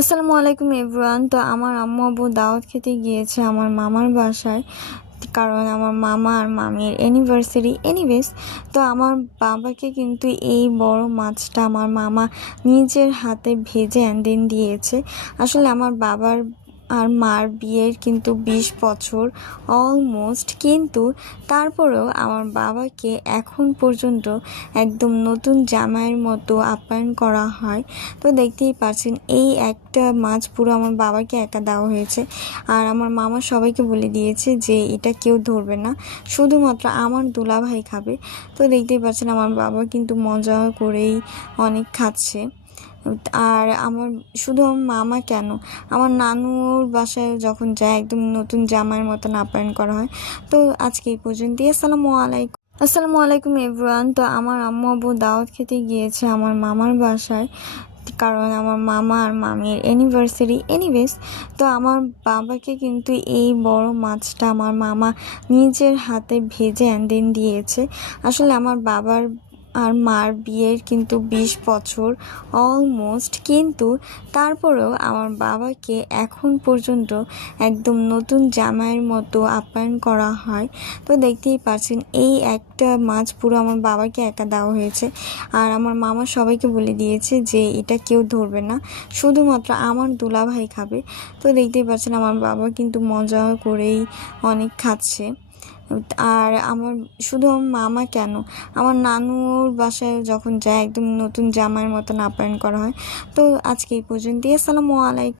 আসসালামু আলাইকুম এভরিওয়ান। তো আমার আম্মু আব্বু দাওয়াত খেতে গিয়েছে আমার মামার বাসায়, কারণ আমার মামা আর মামির অ্যানিভার্সারি। এনিওয়েজ, তো আমার বাবাকে কিন্তু এই বড় মাছটা আমার মামা নিজের হাতে ভেজে দিন দিয়েছে। আসলে আমার বাবার আর মার বিয়ের কিন্তু 20 বছর অলমোস্ট, কিন্তু তারপরেও আমার বাবাকে এখন পর্যন্ত একদম নতুন জামাইয়ের মতো আপ্যায়ন করা হয়। তো দেখতেই পাচ্ছেন, এই একটা মাছ পুরো আমার বাবাকে একা দেওয়া হয়েছে। আর আমার মামা সবাইকে বলে দিয়েছে যে এটা কেউ ধরবে না, শুধুমাত্র আমার দুলাভাই খাবে। তো দেখতেই পাচ্ছেন আমার বাবা কিন্তু মজা করেই অনেক খাচ্ছে। আর শুধু আমার মামা কেন, আমার নানুর বাসায় যখন যায় একদম নতুন জামাইয়ের মতন আপ্যায়ন করা হয়। তো আজকে এই পর্যন্তই। আসসালামু আলাইকুম এভরিওয়ান। তো আমার আম্মু আব্বু দাওয়াত খেতে গিয়েছে আমার মামার বাসায়, কারণ আমার মামা আর মামির অ্যানিভার্সারি। এনিওয়েজ, তো আমার বাবাকে কিন্তু এই বড় মাছটা আমার মামা নিজের হাতে ভেজে দিন দিয়েছে। আসলে আমার বাবার আর মার বিয়ের কিন্তু 20 বছর অলমোস্ট, কিন্তু তারপরেও আমার বাবাকে এখন পর্যন্ত একদম নতুন জামাইয়ের মতো আপ্যায়ন করা হয়। তো দেখতেই পাচ্ছেন, এই একটা মাছ পুরো আমার বাবাকে একা দেওয়া হয়েছে। আর আমার মামা সবাইকে বলে দিয়েছে যে এটা কেউ ধরবে না, শুধুমাত্র আমার দুলাভাই খাবে। তো দেখতেই পাচ্ছেন আমার বাবা কিন্তু মজা করেই অনেক খাচ্ছে। আর শুধু আমার মামা কেন, আমার নানুর বাসায় যখন যায় একদম নতুন জামাইয়ের মতন আপ্যায়ন করা হয়। তো আজকে এই পর্যন্তই। আসসালামু আলাইকুম।